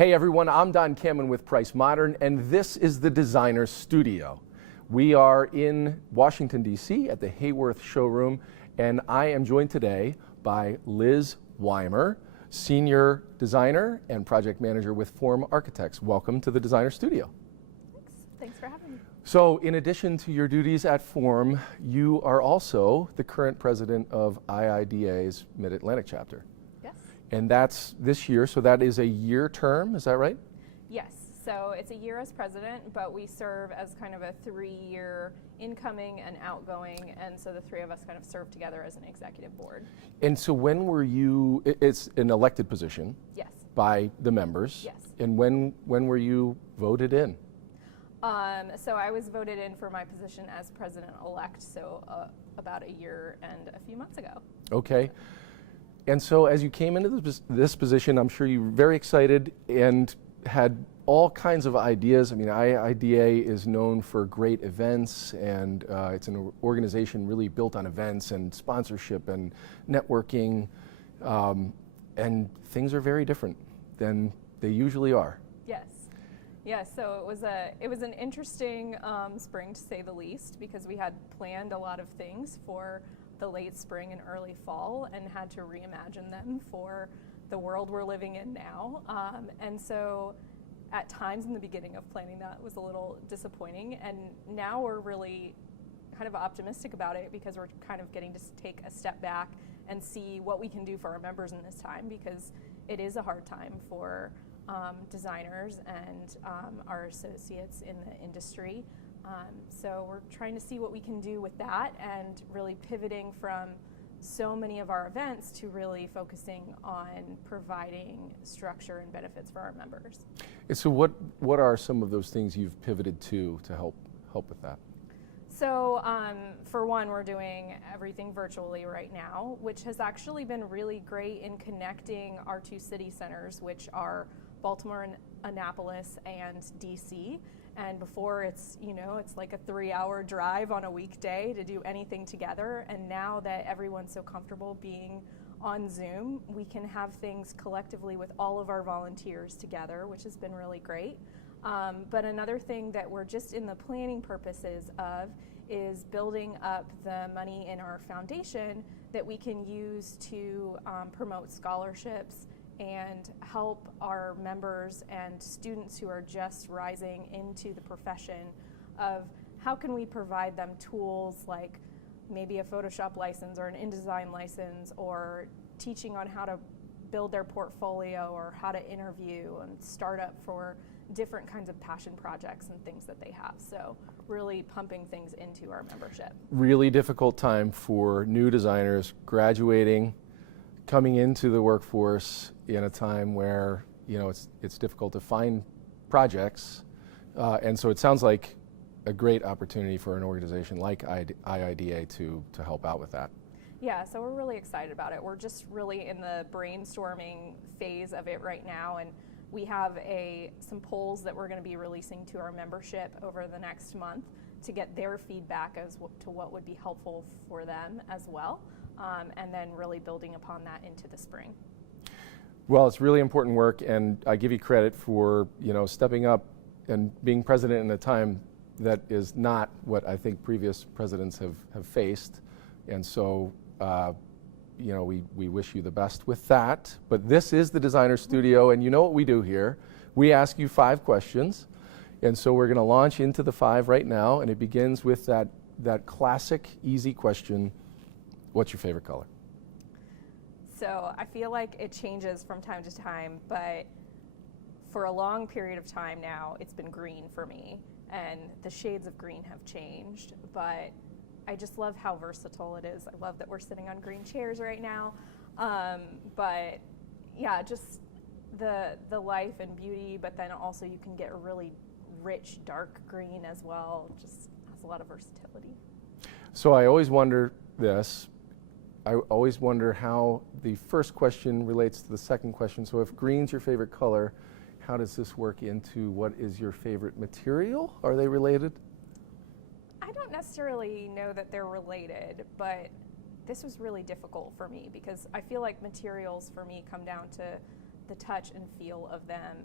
Hey everyone, I'm Don Cameron with Price Modern, and this is the Designer Studio. We are in Washington, D.C. at the Hayworth showroom, and I am joined today by Liz Wimer, Senior Designer and Project Manager with Form Architects. Welcome to the Designer Studio. Thanks for having me. So in addition to your duties at Form, you are also the current president of IIDA's Mid-Atlantic chapter. Yes. And that's this year, so that is a year term, is that right? Yes, so it's a year as president, but we serve as kind of a 3-year incoming and outgoing, and so the three of us kind of serve together as an executive board. And so when were you, it's an elected position? Yes. By the members? Yes. And when were you voted in? So I was voted in for my position as president-elect, so about a year and a few months ago. Okay. And so as you came into this position, I'm sure you were very excited and had all kinds of ideas. I mean, IIDA is known for great events, and it's an organization really built on events and sponsorship and networking, and things are very different than they usually are. Yes. Yeah, so it was an interesting spring, to say the least, because we had planned a lot of things for the late spring and early fall and had to reimagine them for the world we're living in now. And so at times in the beginning of planning that was a little disappointing, and now we're really kind of optimistic about it because we're kind of getting to take a step back and see what we can do for our members in this time, because it is a hard time for designers and our associates in the industry. So we're trying to see what we can do with that, and really pivoting from so many of our events to really focusing on providing structure and benefits for our members. And so what are some of those things you've pivoted to help with that? So for one, we're doing everything virtually right now, which has actually been really great in connecting our two city centers, which are Baltimore and Annapolis and DC. And before it's like a 3-hour drive on a weekday to do anything together. And now that everyone's so comfortable being on Zoom, we can have things collectively with all of our volunteers together, which has been really great. But another thing that we're just in the planning purposes of is building up the money in our foundation that we can use to promote scholarships and help our members and students who are just rising into the profession of how can we provide them tools like maybe a Photoshop license or an InDesign license, or teaching on how to build their portfolio or how to interview and start up for different kinds of passion projects and things that they have. So really pumping things into our membership. Really difficult time for new designers graduating, coming into the workforce in a time where it's difficult to find projects, and so it sounds like a great opportunity for an organization like IIDA to help out with that. Yeah, so we're really excited about it. We're just really in the brainstorming phase of it right now, and we have some polls that we're going to be releasing to our membership over the next month to get their feedback as to what would be helpful for them as well. And then really building upon that into the spring. Well, it's really important work, and I give you credit for stepping up and being president in a time that is not what I think previous presidents have faced, and so we wish you the best with that. But this is the Designer Studio, and you know what we do here. We ask you 5 questions, and so we're going to launch into the 5 right now, and it begins with that classic easy question. What's your favorite color? So I feel like it changes from time to time, but for a long period of time now, it's been green for me, and the shades of green have changed, but I just love how versatile it is. I love that we're sitting on green chairs right now, but yeah, just the life and beauty, but then also you can get a really rich dark green as well. Just has a lot of versatility. So I always wonder this. I always wonder how the first question relates to the second question. So if green's your favorite color, how does this work into what is your favorite material? Are they related? I don't necessarily know that they're related, but this was really difficult for me because I feel like materials for me come down to the touch and feel of them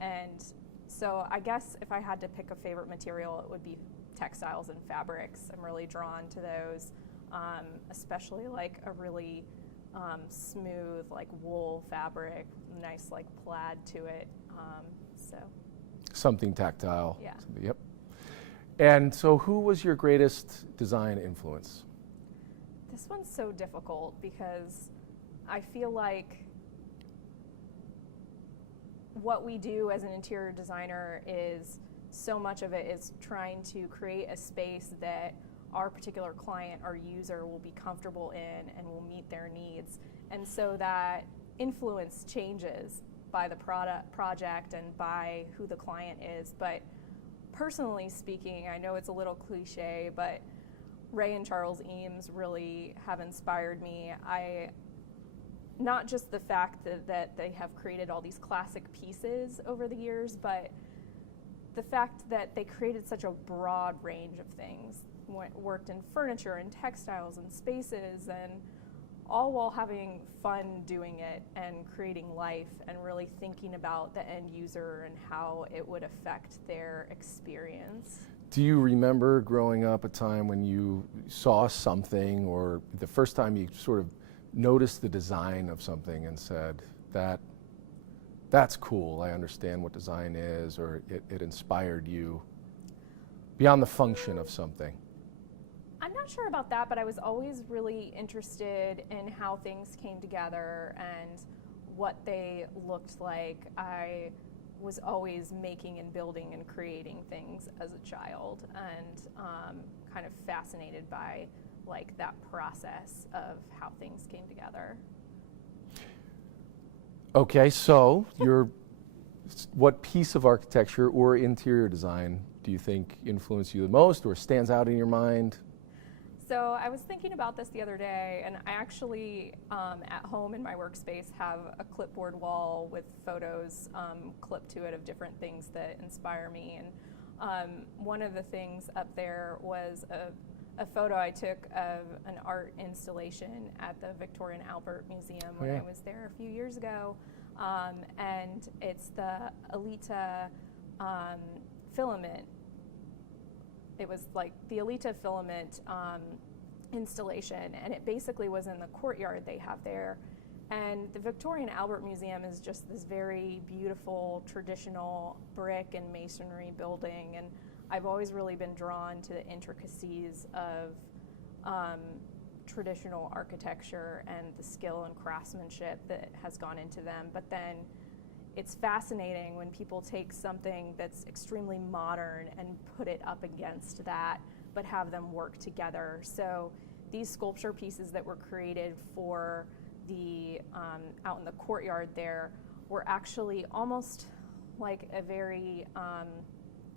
And so I guess if I had to pick a favorite material, it would be textiles and fabrics. I'm really drawn to those, especially like a really smooth like wool fabric, nice like plaid to it. So Something tactile. Yeah. Yep. And so who was your greatest design influence? this one's so difficult because I feel like what we do as an interior designer is so much of it is trying to create a space that our particular client, our user, will be comfortable in and will meet their needs. And so that influence changes by the project and by who the client is. But personally speaking, I know it's a little cliche, but Ray and Charles Eames really have inspired me. Not just the fact that they have created all these classic pieces over the years, but the fact that they created such a broad range of things. Worked in furniture and textiles and spaces, and all while having fun doing it and creating life and really thinking about the end user and how it would affect their experience. Do you remember growing up a time when you saw something, or the first time you sort of noticed the design of something and said, that's cool, I understand what design is, or it inspired you beyond the function of something? I'm not sure about that, but I was always really interested in how things came together and what they looked like. I was always making and building and creating things as a child, and kind of fascinated by like that process of how things came together. Okay, so what piece of architecture or interior design do you think influenced you the most or stands out in your mind? So I was thinking about this the other day, and I actually, at home in my workspace, have a clipboard wall with photos clipped to it of different things that inspire me. And one of the things up there was a photo I took of an art installation at the Victoria and Albert Museum when I was there a few years ago. And it's the IIDA filament. It was like the IIDA filament installation, and it basically was in the courtyard they have there. And the Victoria and Albert Museum is just this very beautiful, traditional brick and masonry building, and I've always really been drawn to the intricacies of traditional architecture and the skill and craftsmanship that has gone into them. But then it's fascinating when people take something that's extremely modern and put it up against that, but have them work together. So these sculpture pieces that were created for the out in the courtyard there were actually almost like a very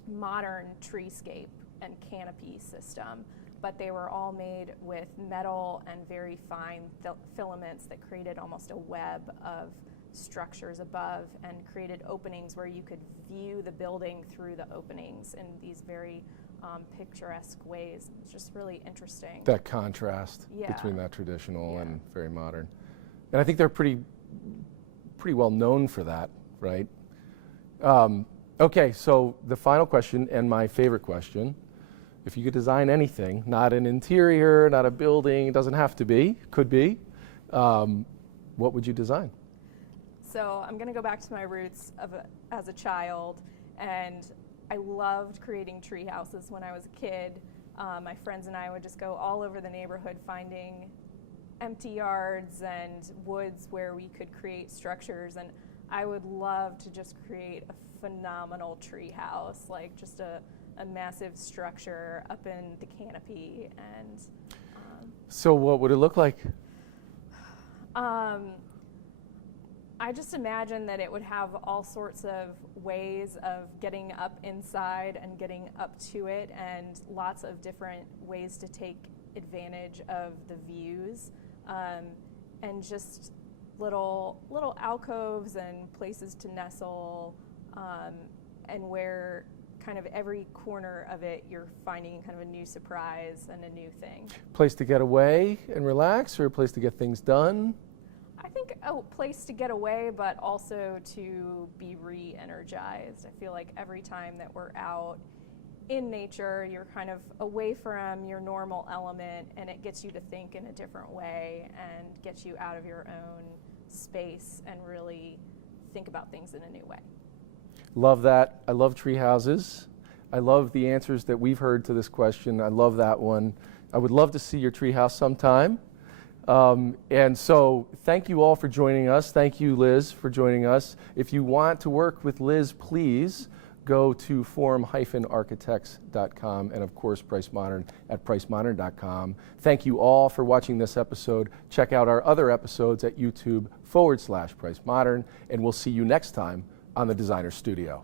modern treescape and canopy system, but they were all made with metal and very fine filaments that created almost a web of structures above and created openings where you could view the building through the openings in these very picturesque ways. It's just really interesting. That contrast between that traditional and very modern. And I think they're pretty well known for that, right? Okay, so the final question, and my favorite question: if you could design anything, not an interior, not a building, it doesn't have to be, could be, what would you design? So I'm going to go back to my roots as a child, and I loved creating tree houses when I was a kid. My friends and I would just go all over the neighborhood finding empty yards and woods where we could create structures, and I would love to just create a phenomenal tree house, like just a massive structure up in the canopy. And so what would it look like? I just imagine that it would have all sorts of ways of getting up inside and getting up to it, and lots of different ways to take advantage of the views, and just little alcoves and places to nestle, and where kind of every corner of it you're finding kind of a new surprise and a new thing. Place to get away and relax, or a place to get things done? I think a place to get away, but also to be re-energized. I feel like every time that we're out in nature, you're kind of away from your normal element, and it gets you to think in a different way and gets you out of your own space and really think about things in a new way. Love that. I love tree houses. I love the answers that we've heard to this question. I love that one. I would love to see your tree house sometime. And so thank you all for joining us. Thank you, Liz, for joining us. If you want to work with Liz, please go to forum-architects.com and, of course, Price Modern at pricemodern.com. Thank you all for watching this episode. Check out our other episodes at YouTube/Price Modern, and we'll see you next time on the Designer Studio.